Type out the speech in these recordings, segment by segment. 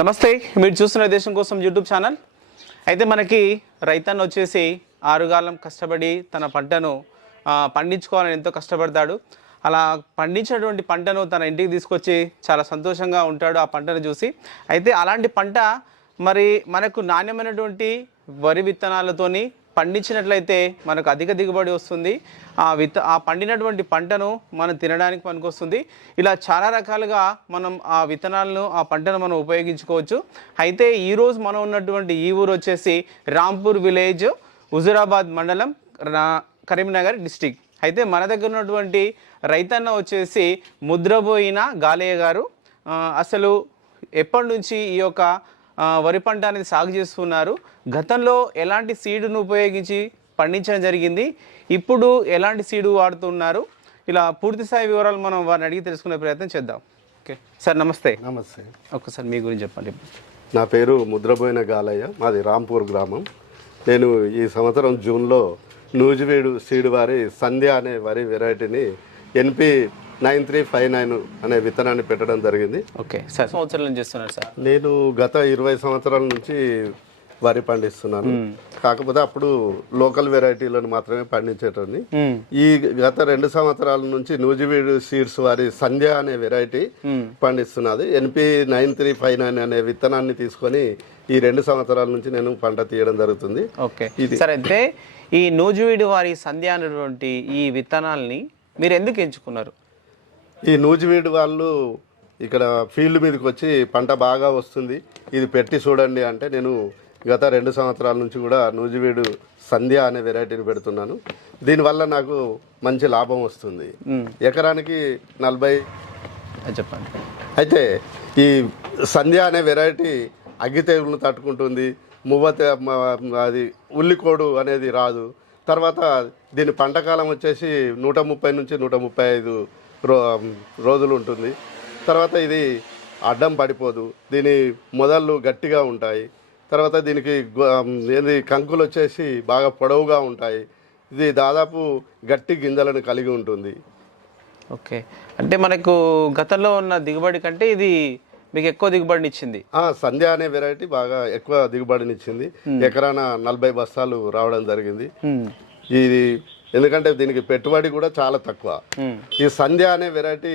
నమస్తే, మీరు చూస్తున్న దేశం కోసం యూట్యూబ్ ఛానల్. అయితే మనకి రైతన్న వచ్చేసి ఆరుగాలం కష్టపడి తన పంటను పండించుకోవాలని ఎంతో కష్టపడతాడు. అలా పండించినటువంటి పంటను తన ఇంటికి తీసుకొచ్చి చాలా సంతోషంగా ఉంటాడు ఆ పంటను చూసి. అయితే అలాంటి పంట మరి మనకు నాణ్యమైనటువంటి వరి విత్తనాలతోని పండించినట్లయితే మనకు అధిక దిగుబడి వస్తుంది. ఆ పండినటువంటి పంటను మనం తినడానికి పనికొస్తుంది. ఇలా చాలా రకాలుగా మనం ఆ విత్తనాలను ఆ పంటను మనం ఉపయోగించుకోవచ్చు. అయితే ఈరోజు మనం ఉన్నటువంటి ఈ ఊరు వచ్చేసి రాంపూర్ విలేజ్, హుజూరాబాద్ మండలం, కరీంనగర్ డిస్టిక్. అయితే మన దగ్గర ఉన్నటువంటి రైతన్న వచ్చేసి ముద్రబోయిన గాలయ్య గారు. అసలు ఎప్పటి నుంచి ఈ యొక్క వరి పంట అనేది సాగు చేస్తున్నారు, గతంలో ఎలాంటి సీడును ఉపయోగించి పండించడం జరిగింది, ఇప్పుడు ఎలాంటి సీడు వాడుతున్నారు, ఇలా పూర్తి స్థాయి వివరాలు మనం వారిని అడిగి తెలుసుకునే ప్రయత్నం చేద్దాం. ఓకే సార్, నమస్తే. నమస్తే. ఒక్కసారి మీ గురించి చెప్పండి. నా పేరు ముద్రబోయిన గాలయ్య, మాది రాంపూర్ గ్రామం. నేను ఈ సంవత్సరం జూన్లో నూజివీడు సీడ్ వారి సంధ్య అనే వరి వెరైటీని NP 9359 అనే విత్తనాన్ని పెట్టడం జరిగింది. ఓకే సార్, సంవత్సరాలు చేస్తున్నారు సార్? నేను గత 20 సంవత్సరాల నుంచి వరి పండిస్తున్నాను. కాకపోతే అప్పుడు లోకల్ వెరైటీలను మాత్రమే పండించేటోని. ఈ గత 2 సంవత్సరాల నుంచి నూజివీడు సీడ్స్ వారి సంధ్య అనే వెరైటీ పండిస్తున్నది. NP 9359 అనే విత్తనాన్ని తీసుకొని ఈ 2 సంవత్సరాల నుంచి నేను పంట తీయడం జరుగుతుంది. ఓకే సార్, అయితే ఈ నూజివీడు వారి సంధ్య అనేటువంటి ఈ విత్తనాల్ని మీరు ఎందుకు ఎంచుకున్నారు? ఈ నూజివీడు వాళ్ళు ఇక్కడ ఫీల్డ్ మీదకి వచ్చి పంట బాగా వస్తుంది, ఇది పెట్టి చూడండి అంటే నేను గత 2 సంవత్సరాల నుంచి కూడా నూజివీడు సంధ్య అనే వెరైటీని పెడుతున్నాను. దీనివల్ల నాకు మంచి లాభం వస్తుంది. ఎకరానికి 40. చెప్పండి. అయితే ఈ సంధ్య అనే వెరైటీ అగ్గి తెగులను తట్టుకుంటుంది, అది ఉల్లికోడు అనేది రాదు. తర్వాత దీని పంటకాలం వచ్చేసి 130 నుంచి 135 రోజులు ఉంటుంది. తర్వాత ఇది అడ్డం పడిపోదు, దీని మొదళ్ళు గట్టిగా ఉంటాయి. తర్వాత దీనికి కంకులు వచ్చేసి బాగా పొడవుగా ఉంటాయి. ఇది దాదాపు గట్టి గింజలను కలిగి ఉంటుంది. ఓకే, అంటే మనకు గతంలో ఉన్న దిగుబడి కంటే ఇది మీకు ఎక్కువ దిగుబడిని ఇచ్చింది. సంధ్య అనే వెరైటీ బాగా ఎక్కువ దిగుబడిని ఇచ్చింది. ఎకరాన 40 బస్తాలు రావడం జరిగింది. ఇది ఎందుకంటే దీనికి పెట్టుబడి కూడా చాలా తక్కువ. ఈ సంధ్య అనే వెరైటీ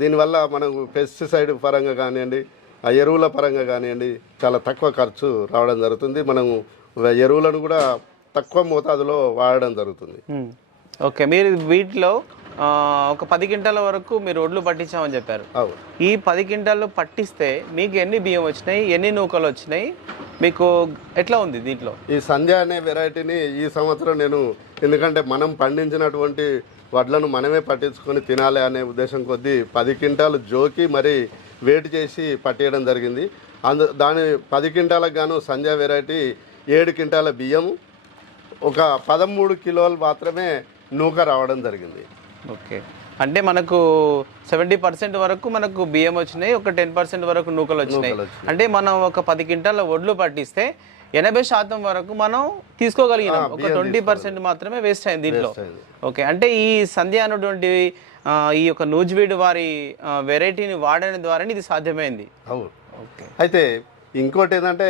దీనివల్ల మనకు పెస్టిసైడ్ పరంగా కానివ్వండి, ఆ ఎరువుల పరంగా కానివ్వండి చాలా తక్కువ ఖర్చు రావడం జరుగుతుంది. మనము ఎరువులను కూడా తక్కువ మోతాదులో వాడడం జరుగుతుంది. ఓకే, మీరు వీటిలో ఒక 10 క్వింటాల వరకు మీరు ఒడ్లు పట్టించామని చెప్పారు. ఈ 10 క్వింటాలు పట్టిస్తే మీకు ఎన్ని బియ్యం వచ్చినాయి, ఎన్ని నూకలు వచ్చినాయి, మీకు ఎట్లా ఉంది దీంట్లో? ఈ సంధ్య అనే వెరైటీని ఈ సంవత్సరం నేను, ఎందుకంటే మనం పండించినటువంటి వడ్లను మనమే పట్టించుకొని తినాలి అనే ఉద్దేశం కొద్దీ 10 క్వింటాలు జోకి మరి వేడి చేసి పట్టేయడం జరిగింది. దాని 10 క్వింటాలకు గాను సంధ్య వెరైటీ 7 క్వింటాల బియ్యం, ఒక 13 కిలోలు మాత్రమే నూక రావడం జరిగింది. ఓకే, అంటే మనకు 70% వరకు మనకు బియ్యం వచ్చినాయి, ఒక 10% వరకు నూకలు వచ్చినాయి. అంటే మనం ఒక 10 క్వింటాల వడ్లు పట్టిస్తే 80% వరకు మనం తీసుకోగలిగినాం, ఒక 20% మాత్రమే వేస్ట్ అయింది దీంట్లో. ఓకే, అంటే ఈ సంధ్య అనేటువంటి ఈ యొక్క నూజివీడు వారి వెరైటీని వాడడం ద్వారా ఇది సాధ్యమైంది. అవును. ఓకే, అయితే ఇంకోటి ఏంటంటే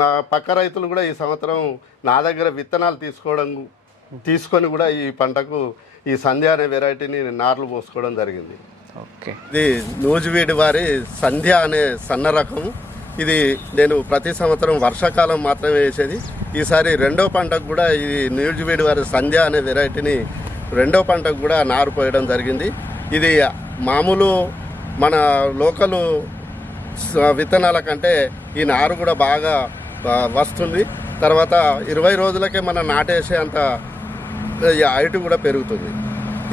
మా పక్క రైతులు కూడా ఈ సంవత్సరం నా దగ్గర విత్తనాలు తీసుకొని కూడా ఈ పంటకు ఈ సంధ్య అనే వెరైటీని నార్లు పోసుకోవడం జరిగింది. ఓకే, ఇది నూజివీడు వారి సంధ్య అనే సన్న రకం. ఇది నేను ప్రతి సంవత్సరం వర్షాకాలం మాత్రమే వేసేది. ఈసారి 2వ పంటకు కూడా ఈ నూజివీడు వారి సంధ్య అనే వెరైటీని 2వ పంటకు కూడా నారు పోయడం జరిగింది. ఇది మామూలు మన లోకల్ విత్తనాల కంటే ఈ నారు కూడా బాగా వస్తుంది. తర్వాత 20 రోజులకే మనం నాటేసే అంత హైట్ కూడా పెరుగుతుంది.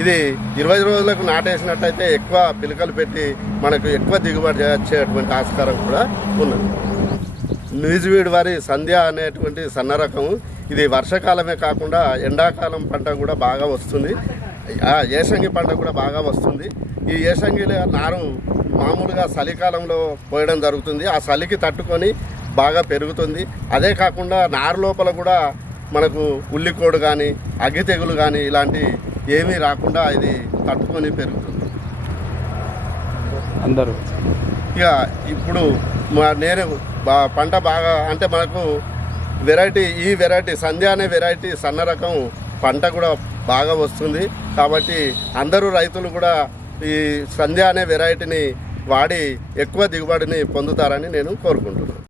ఇది 20 రోజులకు నాటేసినట్టయితే ఎక్కువ పిలకలు పెట్టి మనకు ఎక్కువ దిగుబడి వచ్చేటువంటి ఆస్కారం కూడా ఉన్నది. నూజివీడు వారి సంధ్య అనేటువంటి సన్న రకం ఇది వర్షాకాలమే కాకుండా ఎండాకాలం పంట కూడా బాగా వస్తుంది, ఏసంగి పంట కూడా బాగా వస్తుంది. ఈ ఏసంగిలో నారు మామూలుగా చలికాలంలో పోయడం జరుగుతుంది. ఆ చలికి తట్టుకొని బాగా పెరుగుతుంది. అదే కాకుండా నారు లోపల కూడా మనకు ఉల్లికోడు కానీ అగ్గి తెగులు కానీ ఇలాంటి ఏమీ రాకుండా ఇది తట్టుకొని పెరుగుతుంది. అందరూ ఇక ఇప్పుడు నేను పంట బాగా అంటే మనకు ఈ వెరైటీ సంధ్య అనే వెరైటీ సన్న రకం పంట కూడా బాగా వస్తుంది. కాబట్టి అందరూ రైతులు కూడా ఈ సంధ్య అనే వెరైటీని వాడి ఎక్కువ దిగుబడిని పొందుతారని నేను కోరుకుంటున్నాను.